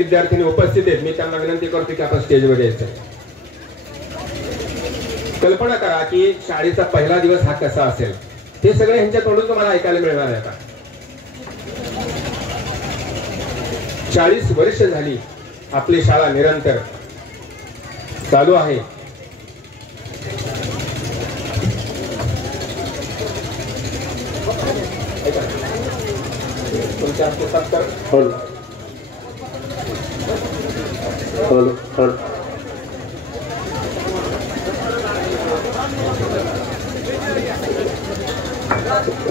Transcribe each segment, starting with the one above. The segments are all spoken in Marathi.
विद्यार्थी उपस्थित आहेत, मी त्यांना विनंती करतो की आपण स्टेजवर यायचं। कल्पना करा की शाळेचा पहिला दिवस हा कसा असेल, हे सगळे ह्यांच्या तोंडून तुम्हाला ऐकायला मिळणार आहे। आता 40 वर्ष झाली आपली शाळा निरंतर चालू आहे। तुमच्या सत्कार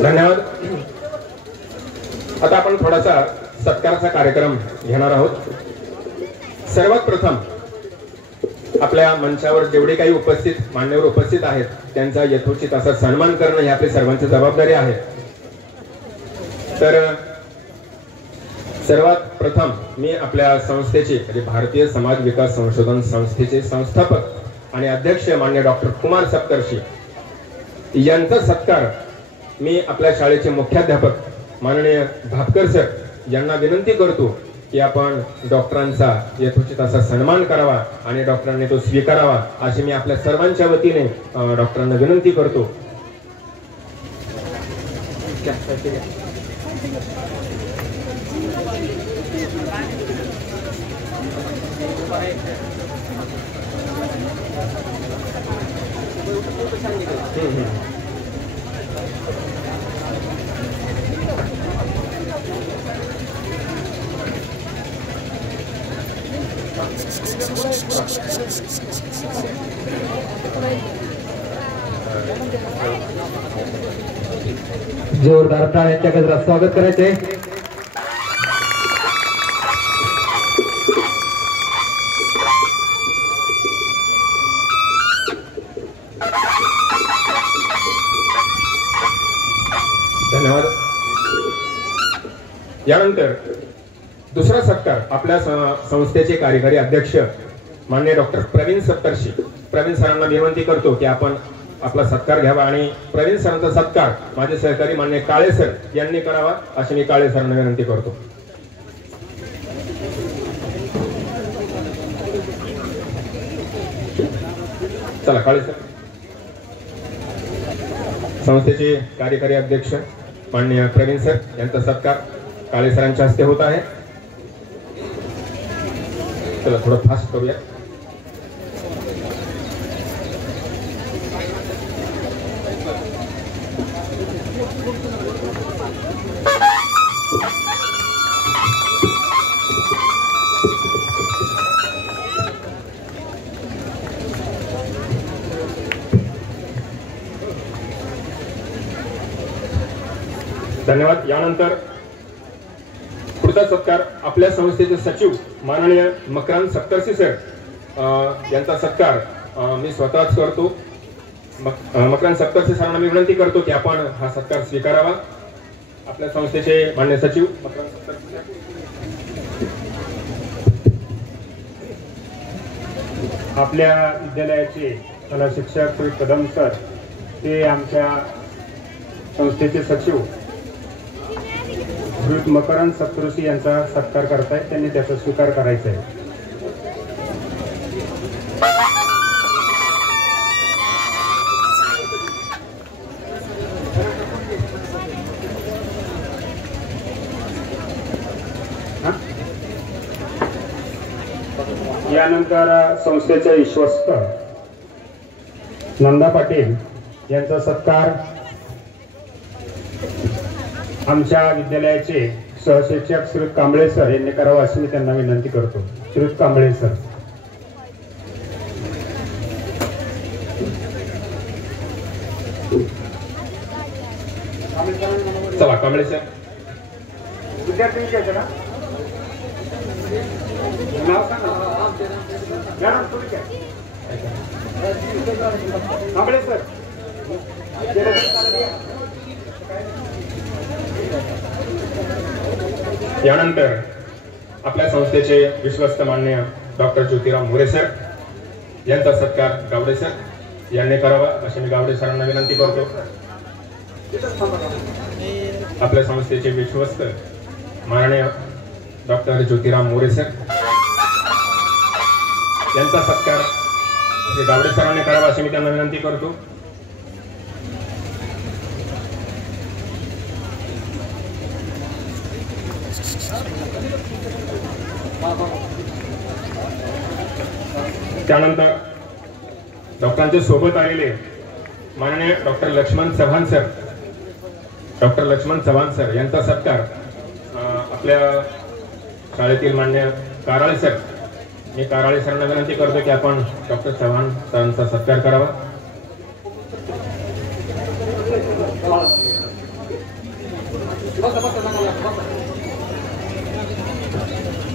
धन्यवाद। आता आपण थोडासा सत्काराचा कार्यक्रम घेणार आहोत। सर्वात प्रथम आपल्या मंचावर जेवढे काही उपस्थित मान्यवर उपस्थित आहेत त्यांचा यथोचित असा सन्मान करणं ही आपली सर्वांची जबाबदारी आहे। तर सर्वात प्रथम मी आपल्या संस्थेचे म्हणजे भारतीय समाज विकास संशोधन संस्थेचे संस्थापक आणि अध्यक्ष मान्य डॉक्टर कुमार सप्तर्षी यांचा सत्कार मी आपल्या शाळेचे मुख्याध्यापक माननीय भापकर सर यांना विनंती करतो की आपण डॉक्टरांचा यथोचित असा सन्मान करावा आणि डॉक्टरांनी तो स्वीकारावा अशी मी आपल्या सर्वांच्या वतीने डॉक्टरांना विनंती करतो। जोरदार टाळ्यांच्या गजरात स्वागत करायचे। धन्यवाद। यानंतर दुसरा सत्कार आपल्या संस्थेचे कार्यकारी अध्यक्ष माननीय डॉक्टर प्रवीण सप्तर्षी प्रवीण सरांना विनंती करतो की आपण आपला सत्कार घ्यावा आणि प्रवीण सरांचा सत्कार माझे सहकारी माननीय काळे सर यांनी करावा अशी मी काळे सरांना विनंती करतो। चला काळे सर। संस्थेचे कार्यकारी अध्यक्ष माननीय प्रवीण सर यांचा सत्कार काळे सरांच्या हस्ते होत आहे। चला थोडं फास्ट करूया। धन्यवाद। यानंतर पुढचा सत्कार आपल्या संस्थेचे सचिव माननीय मकरान सप्तर्षी सर यांचा सत्कार मी स्वतःच करतो। मकरान सप्तर्षी सरांना मी विनंती करतो की आपण हा सत्कार स्वीकारावा। आपल्या संस्थेचे माननीय सचिव मकरान सप्तर्षी सर। आपल्या विद्यालयाचे कला शिक्षक श्री कदम सर ते आमच्या संस्थेचे सचिव श्री मकरान सप्तर्षी यांचा सत्कार करतायत, त्यांनी त्याचा स्वीकार करायचा आहे। यानंतर संस्थेचे विश्वस्त नंदा पाटील यांचा सत्कार आमच्या विद्यालयाचे सहशिक्षक श्री कांबळे सर यांनी करावा अशी मी त्यांना विनंती करतो। श्री कांबळे सर। चला कांबळे सर। विद्यार्थी घ्यायचे ना, नाव सांगा। कांबळे सर। यानंतर आपल्या संस्थेचे विश्वस्त माननीय डॉक्टर ज्योतिराव मोरे सर यांचा सत्कार गावडे सर यांनी करावा अशी मी गावडे सरांना विनंती करतो। आपल्या संस्थेचे विश्वस्त माननीय डॉक्टर ज्योतिराम मोरे सर यांचा सत्कार श्री गावडे सरांनी करावा अशी मी त्यांना विनंती करतो. त्यानंतर डॉक्टरांच्या सोबत आलेले माननीय डॉक्टर लक्ष्मण चव्हाण सर यांचा सत्कार आपल्या शाळेतील मान्य काराळे सर, मी काराळे सरांना विनंती करतो की आपण डॉक्टर चव्हाण सरांचा सत्कार करावा.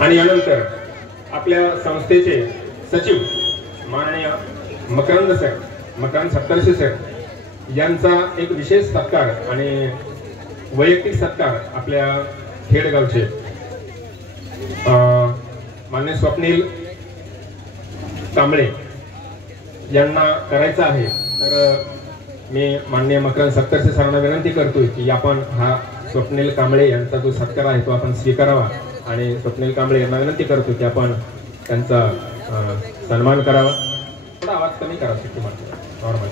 आणि यानंतर आपल्या संस्थेचे सचिव माननीय मकरंद सप्तर्षी सर यांचा एक विशेष सत्कार आणि वैयक्तिक सत्कार आपल्या खेडगावचे मान्य स्वप्नील कांबळे यांना करायचा आहे. तर मी मान्य मकरंद सप्तर्षी सरांना विनंती करतोय की आपण हा स्वप्नील कांबळे यांचा जो सत्कार आहे तो आपण स्वीकारावा. आणि स्वप्नील कांबळे यांना विनंती करतो की आपण त्यांचा सन्मान करावा. थोडा आवाज कमी करा नॉर्मल.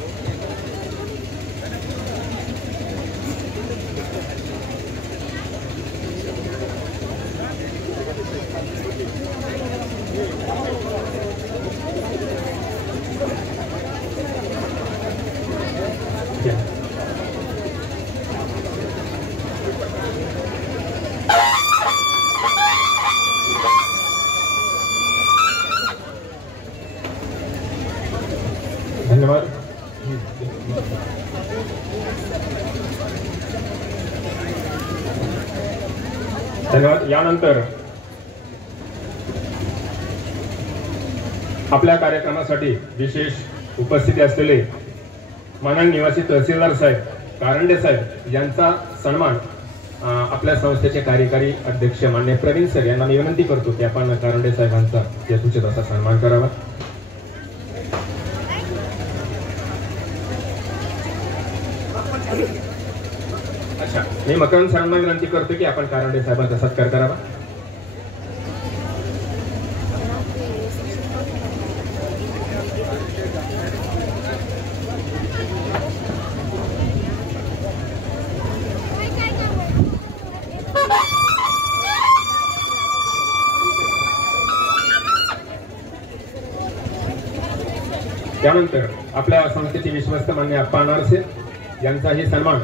धन्यवाद. यानंतर आपल्या कार्यक्रमासाठी विशेष उपस्थिती असलेले माननीय निवासी तहसीलदार साहेब कारंडे साहेब यांचा सन्मान आपल्या संस्थेचे कार्यकारी अध्यक्ष मान्य प्रवीण सर यांना मी विनंती करतो की आपण कारंडे साहेबांचा यथोचित असा सन्मान करावा. अच्छा, मी मकरंद सरांना विनंती करतो की आपण कारंडे साहेबांचा सत्कार करावा. त्यानंतर आपल्या संस्थेचे विश्वस्त मान्य अप्पा अनारसे यांचाही सन्मान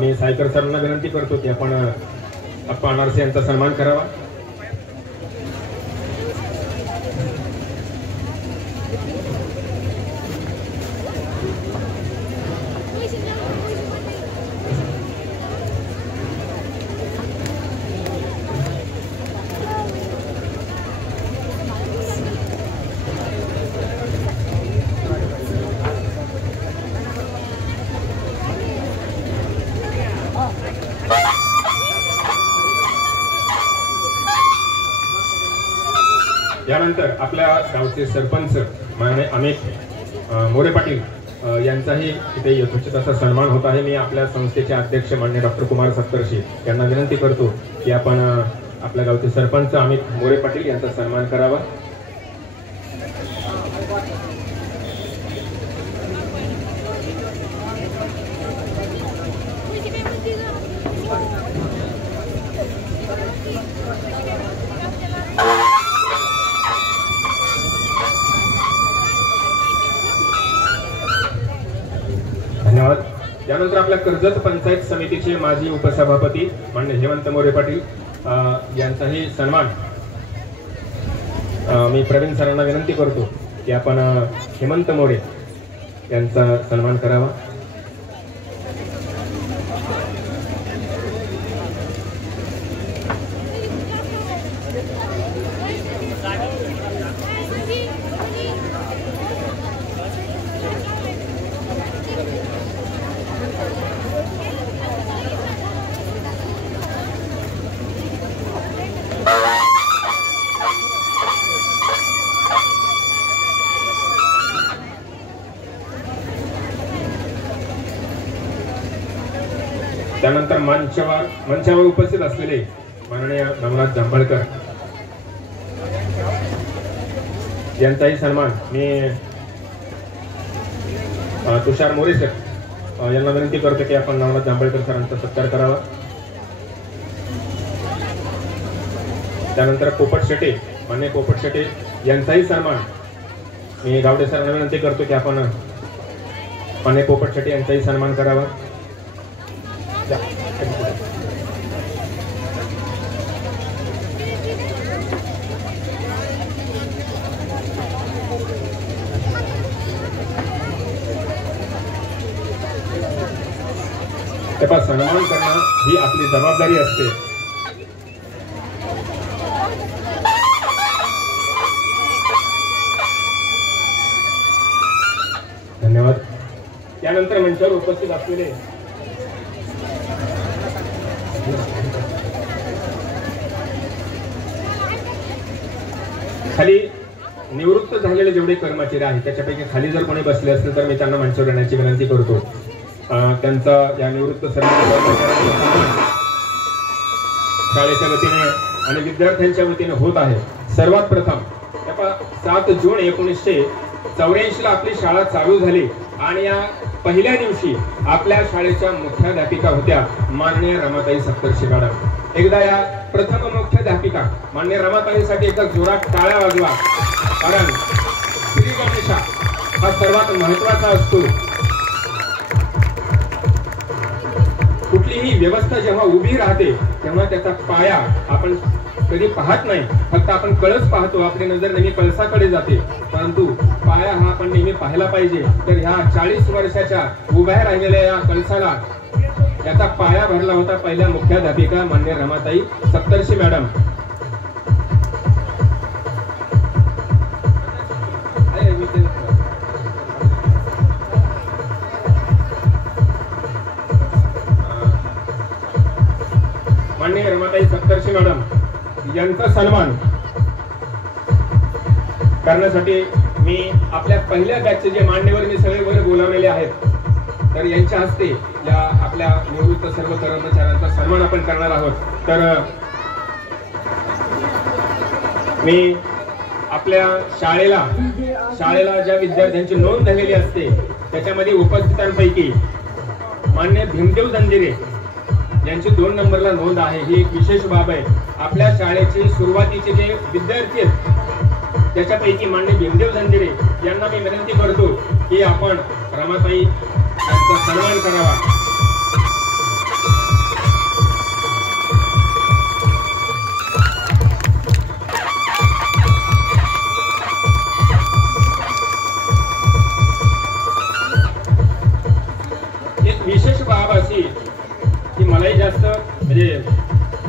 मी सायकर सरांना विनंती करतो की आपण अप्पा अनारसे यांचा सन्मान करावा. यानंतर आपल्या गावचे सरपंच माननीय अमित मोरे पाटील यांचाही इथे यथोचित असा सन्मान होत आहे. मी आपल्या संस्थेचे अध्यक्ष मान्य डॉक्टर कुमार सप्तर्षी यांना विनंती करतो की आपण आपल्या गावचे सरपंच अमित मोरे पाटील यांचा सन्मान करावा. धन्यवाद. यानंतर आपल्या कर्जत पंचायत समितीचे माजी उपसभापती मान्य हेमंत मोरे पाटील यांचाही सन्मान मी प्रवीण सरांना विनंती करतो की आपण हेमंत मोरे यांचा सन्मान करावा. त्यानंतर मंचावर उपस्थित असलेले माननीय नवनाथ जांभळकर यांचाही सन्मान मी तुषार मोरे सर यांना विनंती करतो की आपण नवनाथ जांभळकर सरांचा सत्कार करावा. त्यानंतर पोपट शेटे, मान्य पोपट शेटे यांचाही सन्मान मी गावडे सरांना विनंती करतो की आपण मान्य पोपट शेटे यांचाही सन्मान करावा. त्याचा सन्मान करणं ही आपली जबाबदारी असते. धन्यवाद. त्यानंतर मंचावर उपस्थित असलेले खाली निवृत्त झालेले जेवढे कर्मचारी आहेत त्याच्यापैकी खाली जर कोणी बसले असतील तर मी त्यांना मंचावर येण्याची विनंती करतो. त्यांचा या निवृत्त सर्व शाळेच्या वतीने आणि विद्यार्थ्यांच्या वतीने होत आहे. सर्वात प्रथम 7 जून 1984 ला आपली शाळा चालू झाली आणि या पहिल्या दिवशी आपल्या शाळेच्या मुख्याध्यापिका होत्या माननीय रमाताई सप्तर्षी मॅडम. एकदा या प्रथम मुख्याध्यापिका माननीय रमाताईसाठी एकदा जोरात टाळ्या वाजवा, कारण श्री गणेशा हा सर्वात महत्वाचा असतो. कुठलीही व्यवस्था जेव्हा उभी राहते तेव्हा त्याचा पाया आपण कधी पाहत नाही, फक्त आपण कळस पाहतो, आपली नजर नेहमी कळसाकडे जाते, परंतु पाया हा आपण नेहमी पाहायला पाहिजे. तर ह्या 40 वर्षाच्या उभ्या राहिलेल्या या कळसाला याचा पाया भरला होता पहिल्या मुख्याध्यापिका मान्य रमाताई सप्तर्षी मॅडम. माननीय रमाताई सप्तर्षी मॅडम यांचा सन्मान करण्यासाठी मी आपल्या पहिल्या बॅचचे जे मान्यवर मी सगळे वर बोलावलेले आहेत तर यांच्या हस्ते या आपल्या निवृत्त सर्व कर्मचाऱ्यांचा सन्मान आपण करणार आहोत. तर मी आपल्या शाळेला ज्या विद्यार्थ्यांची नोंद झालेली असते त्याच्यामध्ये उपस्थितांपैकी मान्य भीमदेव जंजिरे यांची 2 नंबरला नोंद आहे. ही एक विशेष बाब आहे. आपल्या शाळेचे सुरुवातीचे जे विद्यार्थी आहेत त्याच्यापैकी मान्य भीमदेव जंजिरे यांना मी विनंती करतो की आपण रमाताई यांचा सन्मान करावा. एक विशेष बाब अशी की मलाही जास्त म्हणजे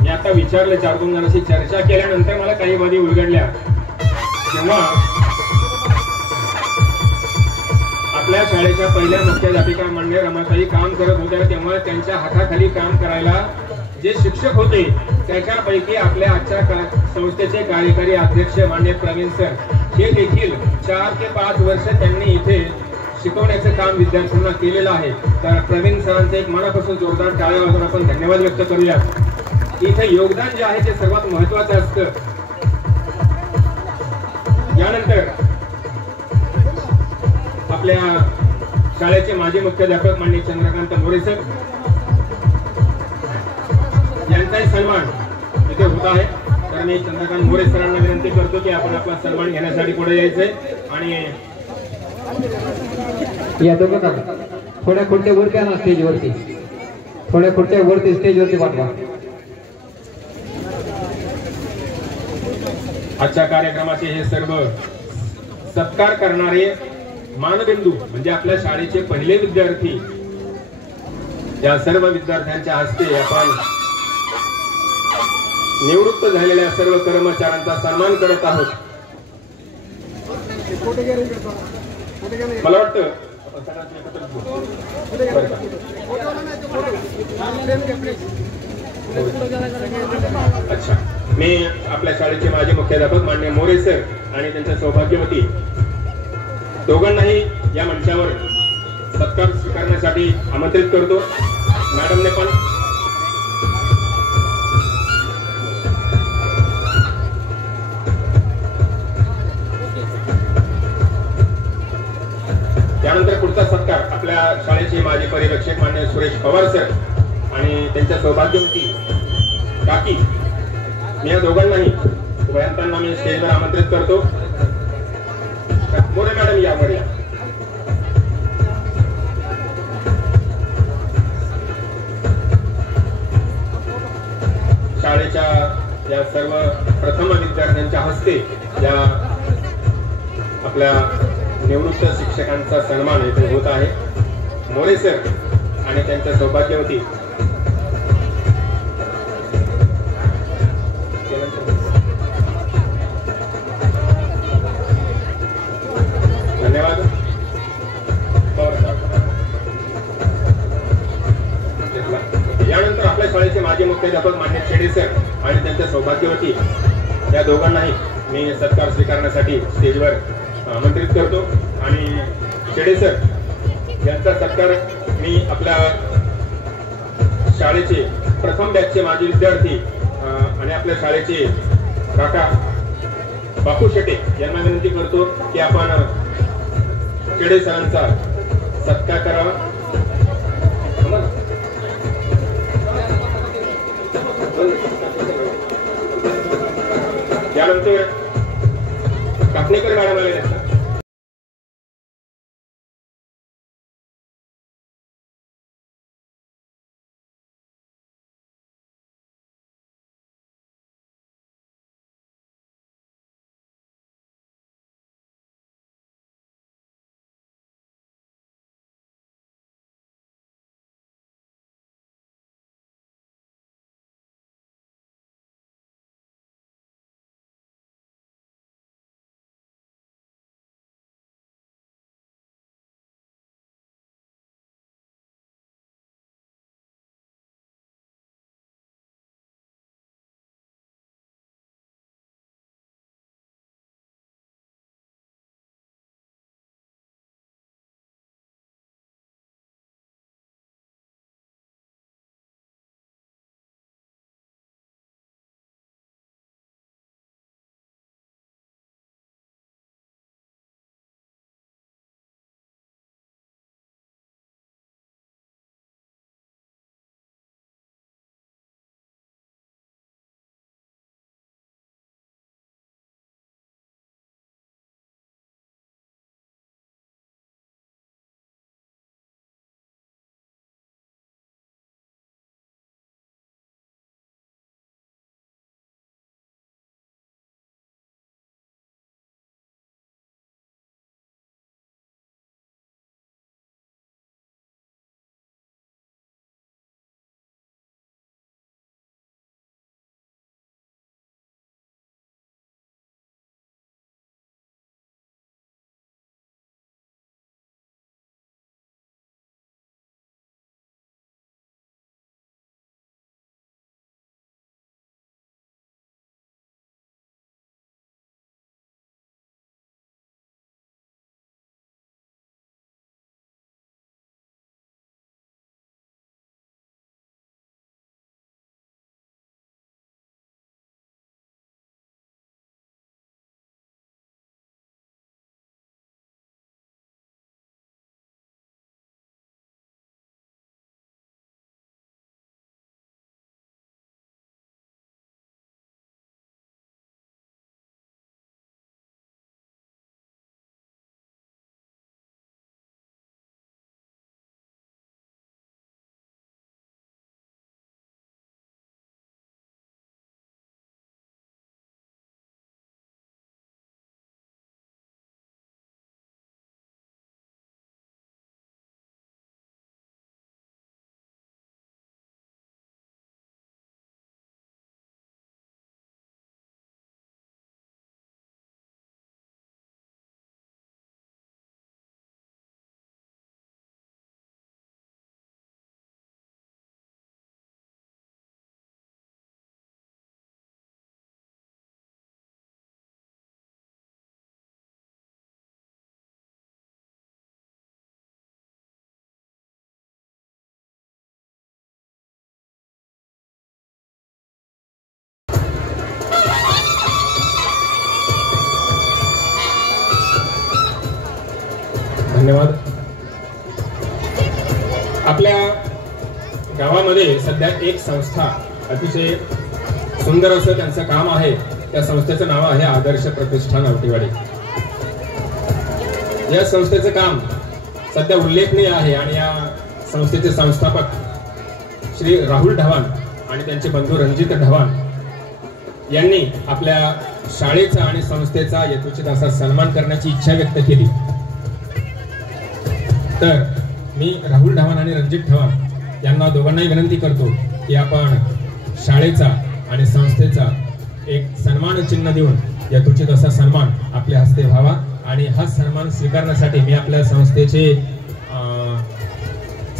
मी आता विचारलं 4-2 जणांशी चर्चा केल्यानंतर मला काही बाबी उलगडल्या. जेव्हा आपल्या शाळेच्या पहिल्या मुख्याध्यापिका मान्य रमाताई काम करत होत्या तेव्हा त्यांच्या हाताखाली काम करायला जे शिक्षक होते त्याच्यापैकी आपल्या आजच्या संस्थेचे कार्यकारी अध्यक्ष मान्य प्रवीण सर हे देखील 4 ते 5 वर्ष त्यांनी इथे शिकवण्याचं काम विद्यार्थ्यांना केलेलं आहे. तर प्रवीण सरांचे एक मनापासून जोरदार टाळ्या वाजवून आपण धन्यवाद व्यक्त करूया. इथे योगदान जे आहे ते सर्वात महत्वाचं असतं. यानंतर आपल्या शाळेचे माजी मुख्याध्यापक माननीय चंद्रकांत मोरे सर यांचाही सन्मान इथे होत आहे. तर मी चंद्रकांत मोरे सरांना विनंती करतो की आपण आपला सन्मान घेण्यासाठी पुढे यायचंय आणि या दोघांना थोड्या खुर्च्या वरती आणा, स्टेजवरती थोड्या खुर्च्या वरती स्टेजवरती पाठवा. आजच्या कार्यक्रमाचे हे सर्व सत्कार करणारे मानबिंदू म्हणजे आपल्या शाळेचे पहिले विद्यार्थी या सर्व विद्यार्थ्यांच्या हस्ते आपण निवृत्त झालेल्या सर्व कर्मचाऱ्यांचा सन्मान करत आहोत. मला वाटतं अच्छा मी आपल्या शाळेचे माजी मुख्याध्यापक मान्य मोरे सर आणि त्यांच्या सौभाग्यवती दोघांनाही या मंचावर सत्कार स्वीकारण्यासाठी आमंत्रित करतो. मॅडमने पण यांचा सत्कार आपल्या शाळेचे माजी पर्यवेक्षक मान्य सुरेश पवार सर आणि त्यांच्या सौभाग्यवती काकी मी या दोघांनाही उभयंतांना मी स्टेजवर आमंत्रित करतो. मोरे मॅडम यावर या. शाळेच्या या सर्व प्रथम विद्यार्थ्यांच्या हस्ते या आपल्या निवृत्त शिक्षकांचा सन्मान येथे होत आहे. मोरे सर आणि त्यांच्या सौभाग्यवती धन्यवाद. यानंतर आपल्या शाळेचे माजी मुख्याध्यापक मान्य शेडे सर आणि त्यांच्या सौभाग्यवती या दोघांनाही मी सत्कार स्वीकारण्यासाठी स्टेजवर आमंत्रित करतो. आणि शेडे सर यांचा सत्कार मी आपल्या शाळेचे प्रथम बॅचचे माजी विद्यार्थी आणि आपल्या शाळेचे काका बापू शेटे यांना विनंती करतो की आपण शेडे सरांचा सत्कार करावा. यानंतर कापणेकर मॅडम आले आहेत. धन्यवाद. आपल्या गावामध्ये सध्या एक संस्था अतिशय सुंदर असं त्यांचं काम आहे. त्या संस्थेचं नाव आहे आदर्श प्रतिष्ठान आवटीवाडी. या संस्थेचं काम सध्या उल्लेखनीय आहे आणि या संस्थेचे संस्थापक श्री राहुल ढवाण आणि त्यांचे बंधू रणजित ढवाण यांनी आपल्या शाळेचा आणि संस्थेचा यथोचित असा सन्मान करण्याची इच्छा व्यक्त केली. तर मी राहुल ढवाण आणि रणजित ढवाण यांना दोघांनाही विनंती करतो की आपण शाळेचा आणि संस्थेचा एक सन्मान चिन्ह देऊन यथोचित असा सन्मान आपल्या हस्ते व्हावा. आणि हा सन्मान स्वीकारण्यासाठी मी आपल्या संस्थेचे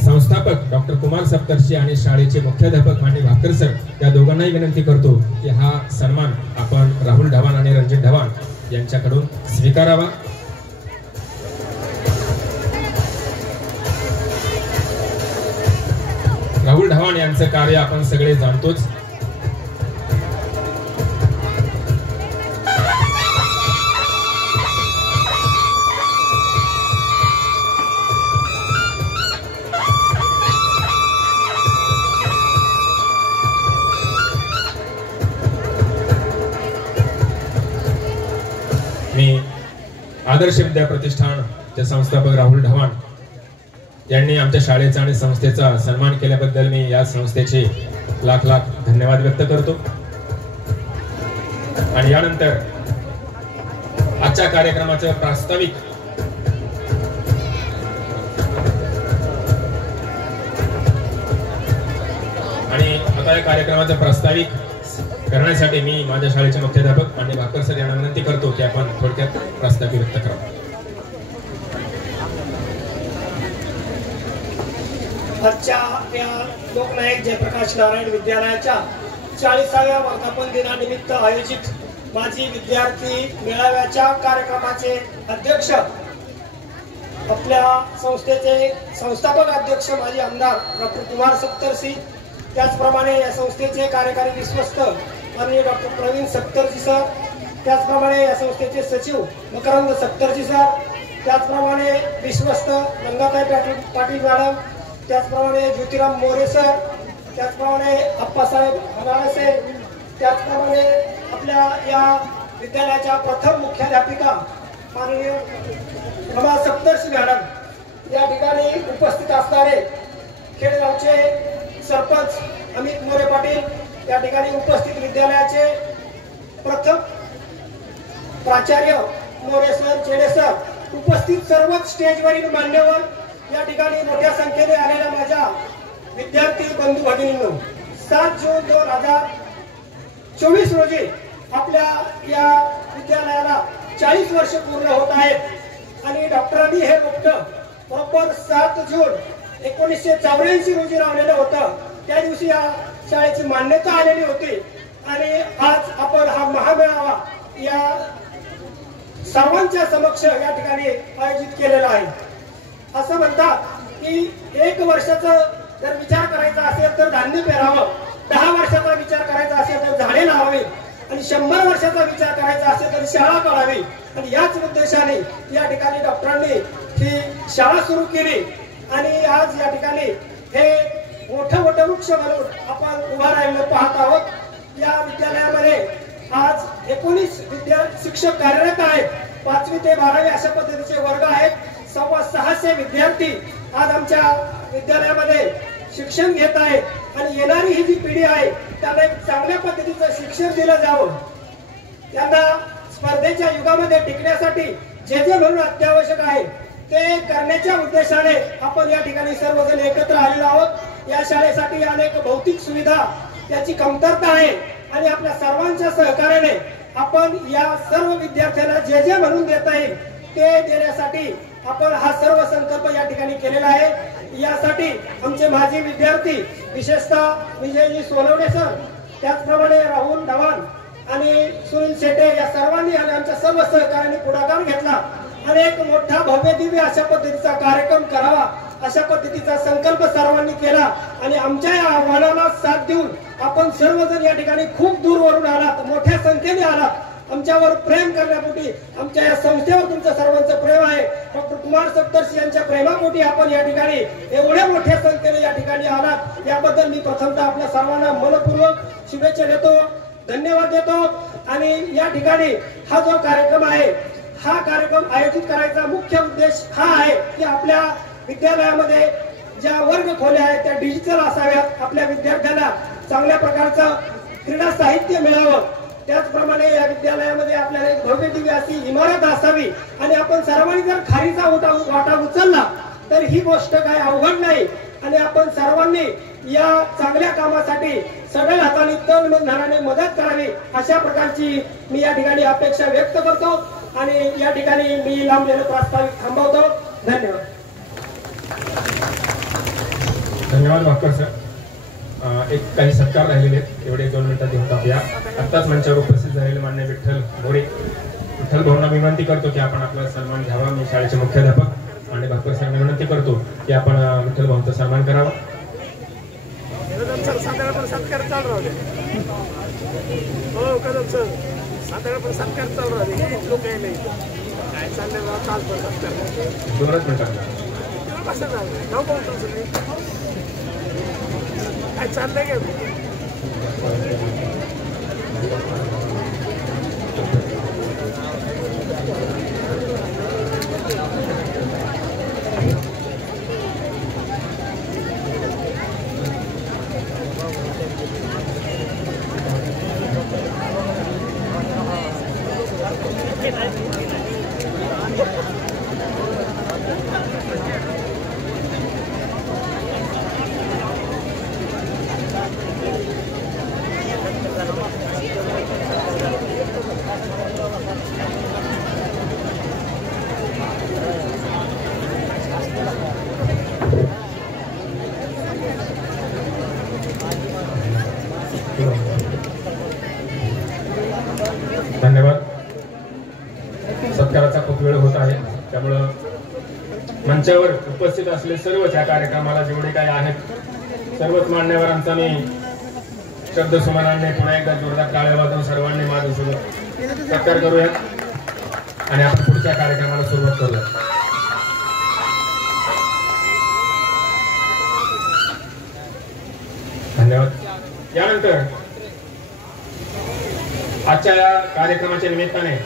संस्थापक डॉक्टर कुमार सप्तर्षी आणि शाळेचे मुख्याध्यापक मान्य भाकर सर या दोघांनाही विनंती करतो की हा सन्मान आपण राहुल ढवाण आणि रणजित ढवाण यांच्याकडून स्वीकारावा. राहुल ढवाण यांचं कार्य आपण सगळे जाणतोच. मी आदर्श विद्या प्रतिष्ठानचे संस्थापक राहुल ढवाण यांनी आमच्या शाळेचा आणि संस्थेचा सन्मान केल्याबद्दल मी या संस्थेचे लाख लाख धन्यवाद व्यक्त करतो. आणि यानंतर आजच्या कार्यक्रमाचं प्रास्ताविक आणि आता या कार्यक्रमाचं प्रास्ताविक करण्यासाठी मी माझ्या शाळेचे मुख्याध्यापक मान्य भाकर सर यांना विनंती करतो की आपण थोडक्यात प्रास्ताविक व्यक्त करावं. आजच्या या लोकनायक जयप्रकाश नारायण विद्यालयाच्या 40व्या वर्धापन दिनानिमित्त आयोजित माजी विद्यार्थी मेळाव्याच्या कार्यक्रमाचे अध्यक्ष, आपल्या संस्थेचे संस्थापक अध्यक्ष माजी आमदार डॉक्टर कुमार सप्तर्षी, त्याचप्रमाणे या संस्थेचे कार्यकारी विश्वस्त माननीय डॉक्टर प्रवीण सप्तर्षी सर, त्याचप्रमाणे या संस्थेचे सचिव मकरंद सप्तर्षी सर, त्याचप्रमाणे विश्वस्त गंगाताई पाटील मॅडम, त्याचप्रमाणे ज्योतिराम मोरे सर, त्याचप्रमाणे अप्पासाहेब हनाळसे, त्याचप्रमाणे आपल्या या विद्यालयाच्या प्रथम मुख्याध्यापिका माननीय रमा सप्तर्षी मॅडम, या ठिकाणी उपस्थित असणारे खेडेगावचे सरपंच अमित मोरे पाटील, या ठिकाणी उपस्थित विद्यालयाचे प्रथम प्राचार्य मोरे सर, चेडे सर, उपस्थित सर्वच स्टेजवरील मान्यवर, या ठिकाणी मोठ्या संख्येने आलेल्या माझ्या विद्यार्थी बंधू भगिनींनो, 7 जून 2024 रोजी आपल्या या विद्यालयाला 40 वर्ष पूर्ण होत आहेत आणि डॉक्टरांनी हे रोपटं बरोबर 7 जून 1984 रोजी लावलेलं होतं. त्या दिवशी या शाळेची मान्यता आलेली होती आणि आज आपण हा महामेळावा या सर्वांच्या समक्ष या ठिकाणी आयोजित केलेला आहे. असं म्हणतात की 1 वर्षाचा जर विचार करायचा असेल तर धान्य पेरावं, 10 वर्षाचा विचार करायचा असेल तर झाडे लावावी आणि 100 वर्षाचा विचार करायचा असेल तर शाळा काढावी. आणि याच उद्देशाने या ठिकाणी डॉक्टरांनी ही शाळा सुरू केली आणि आज या ठिकाणी हे मोठं वृक्ष म्हणून आपण उभा राहिलं पाहत आहोत. या विद्यालयामध्ये आज 19 शिक्षक कार्यरत आहेत. 5वी ते 12वी अशा पद्धतीचे वर्ग आहेत. 650 विद्यार्थी आज आमच्या विद्यालयामध्ये शिक्षण घेत आहेत आणि येणारी ही जी पिढी आहे त्यांना एक चांगल्या पद्धतीचं शिक्षण दिलं जावं. त्यांना स्पर्धेच्या युगामध्ये टिकण्यासाठी जे जे म्हणून अत्यावश्यक आहे ते करण्याच्या उद्देशाने आपण या ठिकाणी सर्वजण एकत्र आलेलो आहोत. या शाळेसाठी अनेक भौतिक सुविधा याची कमतरता आहे आणि आपल्या सर्वांच्या सहकार्याने आपण या सर्व विद्यार्थ्यांना जे जे म्हणून देता येईल ते देण्यासाठी आपण हा सर्व संकल्प या ठिकाणी केलेला आहे. यासाठी आमचे माजी विद्यार्थी विशेषतः विजयजी सोनवणे सर, त्याचप्रमाणे राहुल ढवाण आणि सुनील शेटे या सर्वांनी आणि आमच्या सर्व सहकार्याने पुढाकार घेतला आणि एक मोठा भव्य दिव्य अशा पद्धतीचा कार्यक्रम करावा अशा पद्धतीचा संकल्प सर्वांनी केला आणि आमच्या या आव्हानाला साथ देऊन आपण सर्वजण या ठिकाणी खूप दूरवरून आलात, मोठ्या संख्येने आलात आमच्यावर प्रेम करण्यापोटी, आमच्या या संस्थेवर तुमचं सर्वांचं प्रेम आहे. डॉक्टर कुमार सप्तर्षी यांच्या प्रेमापोटी आपण या ठिकाणी एवढ्या मोठ्या संख्येने या ठिकाणी आलात, याबद्दल मी प्रथमतः आपल्या सर्वांना मनपूर्वक शुभेच्छा देतो, धन्यवाद देतो. आणि या ठिकाणी हा जो कार्यक्रम आहे, हा कार्यक्रम आयोजित करायचा मुख्य उद्देश हा आहे की आपल्या विद्यालयामध्ये ज्या वर्ग खोल्या आहेत त्या डिजिटल असाव्यात, आपल्या विद्यार्थ्यांना चांगल्या प्रकारचं क्रीडा साहित्य मिळावं. त्याचप्रमाणे या विद्यालयामध्ये आपल्याला एक भव्य दिव्य अशी इमारत असावी. आणि आपण सर्वांनी जर खारीचा वाटा उचलला तर ही गोष्ट काही अवघड नाही. आणि आपण सर्वांनी या चांगल्या कामासाठी सगळ्या हाताने तन मन धनाने मदत करावी, अशा प्रकारची मी या ठिकाणी अपेक्षा व्यक्त करतो. आणि या ठिकाणी मी लांबलेलं प्रास्ताविक थांबवतो. धन्यवाद. धन्यवाद भाकर सर. एक काही सत्कार राहिलेले एवढे 2 मिनिटात घेऊन टाकूया. आत्ताच मंचावर उपस्थित झालेले मान्य विठ्ठल मोरे, विठ्ठल भाऊंना विनंती करतो की आपण आपला सन्मान घ्यावा. मी शाळेचे मुख्याध्यापक आणि भाकर सरांना विनंती करतो की आपण विठ्ठल भाऊंचा सन्मान करावा. सत्कार चालू राहू दे. हो कदम सर, सातारा सत्कार चालू राहू दे. लोक नाही काय चाललंय काल पण सत्कार 2 मिनिटांना कसं झालं जाऊ बोलतो सगळे काय चाललंय का. धन्यवाद. सत्काराचा खूप वेळ होत आहे, त्यामुळं मंचावर उपस्थित असलेले सर्वच या कार्यक्रमाला जेवढे काही आहेत सर्वच मान्यवरांचा मी शब्दसुमनाने पुन्हा एकदा जोरदार टाळ्या वाजवून सर्वांनी माझ्यासोबत सत्कार करूयात आणि आपण पुढच्या कार्यक्रमाला सुरुवात करूया. धन्यवाद. यानंतर आजच्या या कार्यक्रमाच्या निमित्ताने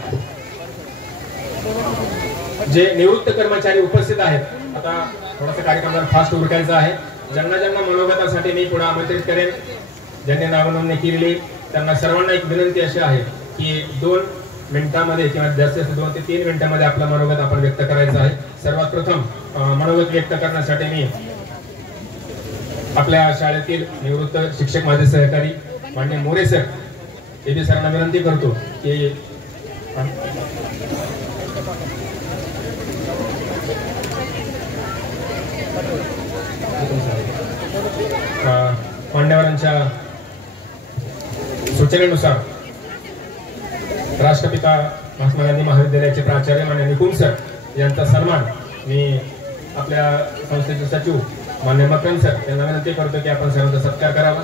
जे निवृत्त कर्मचारी उपस्थित आहेत, आता थोडासा कार्यक्रमाला फास्ट उरकायचा आहे. ज्यांना ज्यांना मनोगतासाठी मी पुढे आमंत्रित करेन, ज्यांनी नावनोंदणी केलेली त्यांना सर्वांना एक विनंती अशी आहे की 2 मिनिटांमध्ये किंवा जास्तीत 2 ते 3 मिनिटांमध्ये आपला मनोगत आपण व्यक्त करायचं आहे. सर्वात प्रथम मनोगत व्यक्त करण्यासाठी मी आपल्या शाळेतील निवृत्त शिक्षक माझे सहकारी मान्य मोरे सर एबी सरांना विनंती करतो की मान्यवरांच्या सूचनेनुसार राष्ट्रपिता महात्मा गांधी महाविद्यालयाचे प्राचार्य मान्य निकुंज सर यांचा सन्मान मी आपल्या संस्थेचे सचिव मान्य मकरंद सर यांना विनंती करतो की आपण सर्वांचा सत्कार करावा.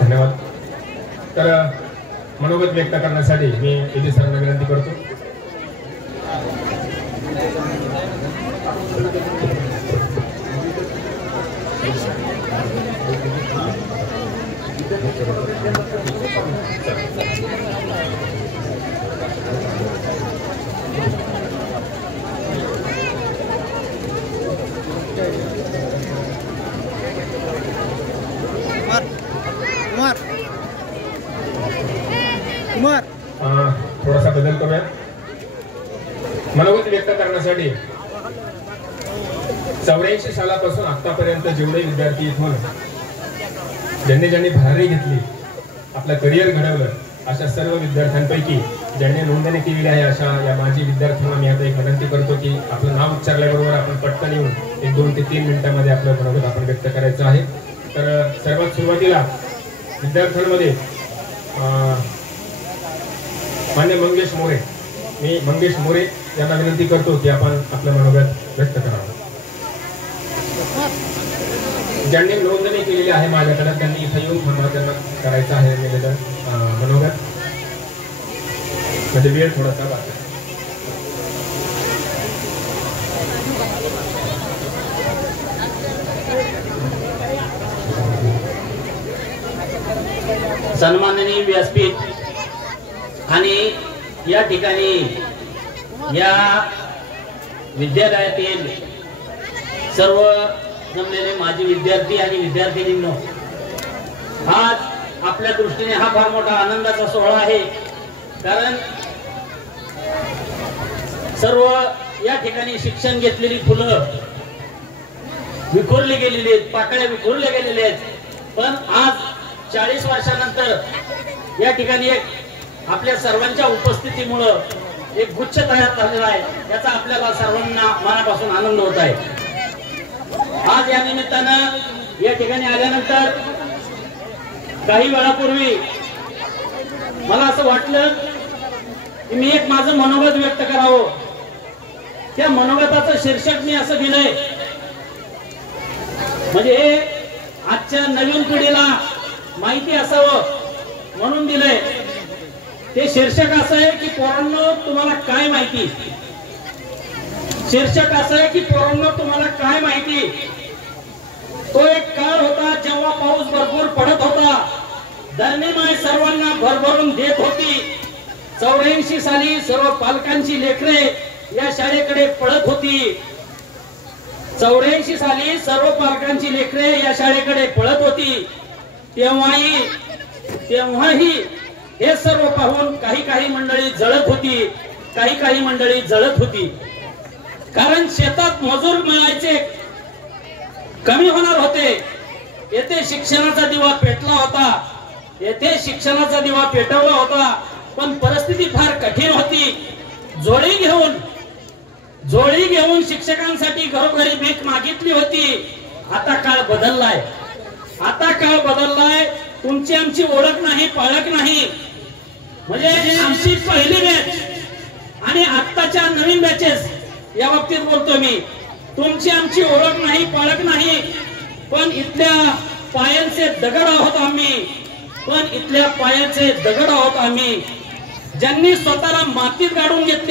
धन्यवाद. तर मनोगत व्यक्त करण्यासाठी मी एबी सरांना विनंती करतो. थोडासा बदल करूया. मनोगत व्यक्त करण्यासाठी 84 सालापासून आतापर्यंत जेवढे विद्यार्थी इथून ज्यांनी ज्यांनी भरारी घेतली, आपलं करिअर घडवलं, अशा सर्व विद्यार्थ्यांपैकी ज्यांनी नोंदणी केलेली आहे अशा या माजी विद्यार्थ्यांना मी आता एक विनंती करतो की आपलं नाव उच्चारल्याबरोबर आपण पटकन येऊन एक 2 ते 3 मिनिटांमध्ये आपलं मनोगत आपण व्यक्त करायचं आहे. तर सर्वात सुरुवातीला विद्यार्थ्यांमध्ये मान्य मंगेश मोरे, मी मंगेश मोरे यांना विनंती करतो की आपण आपलं मनोगत व्यक्त करावं. ज्यांनी नोंदणी केलेली आहे माझ्याकडे त्यांनी इथं येऊन मनोगत करायचं आहे निवेदन मनोगत, म्हणजे वेळ थोडासा वाटतो. सन्माननीय व्यासपीठ आणि या ठिकाणी या विद्यालयातील सर्व जमलेले माजी विद्यार्थी आणि विद्यार्थिनींनो, आज आपल्या दृष्टीने हा फार मोठा आनंदाचा सोहळा आहे. कारण सर्व या ठिकाणी शिक्षण घेतलेली फुलं विखुरली गेलेली आहेत, पाकळ्या विखुरल्या गेलेल्या आहेत. पण आज 40 वर्षानंतर या ठिकाणी एक आपल्या सर्वांच्या उपस्थितीमुळं एक गुच्छ तयार झालेला आहे. याचा आपल्याला सर्वांना मनापासून आनंद होत आहे. आज या निमित्तानं या ठिकाणी आल्यानंतर काही वेळापूर्वी मला असं वाटलं की मी एक माझं मनोगत व्यक्त करावं. त्या मनोगताचं शीर्षक मी असं दिलंय, म्हणजे आजच्या नवीन पिढीला माहिती असावं म्हणून दिलंय. ते शीर्षक असं आहे की पोरांनो तुम्हाला काय माहिती. शीर्षक असं आहे की पोरांनो तुम्हाला काय माहिती. तो एक काळ होता जेव्हा पाऊस भरपूर पडत होता, धरणीमाय सर्वांना भरभरून देत होती. 84 साली सर्व पालकांची लेकरे या शाळेकडे पळत होती. 84 साली सर्व पालकांची लेकरे या शाळेकडे पळत होती. तेव्हाही हे सर्व पाहून काही मंडळी जळत होती, काही मंडळी जळत होती. कारण शेतात मजूर मिळायचे कमी होणार होते. येथे शिक्षणाचा दिवा पेटला होता, येथे शिक्षणाचा दिवा पेटवला होता. पण परिस्थिती फार कठीण होती. जोळी घेऊन शिक्षकांसाठी घरोघरी भीक मागितली होती. आता काळ बदललाय, तुमची आमची ओळख नाही, पाळख नाही. म्हणजे आमची पहिली बॅच आणि आत्ताच्या नवीन बॅचेस या बाबतीत बोलतो मी. तुमची आमची ओळख नाही, पाळख नाही. पण इथल्या पायांचे दगड आहोत आम्ही, ज्यांनी स्वतःला मातीत गाडून घेतले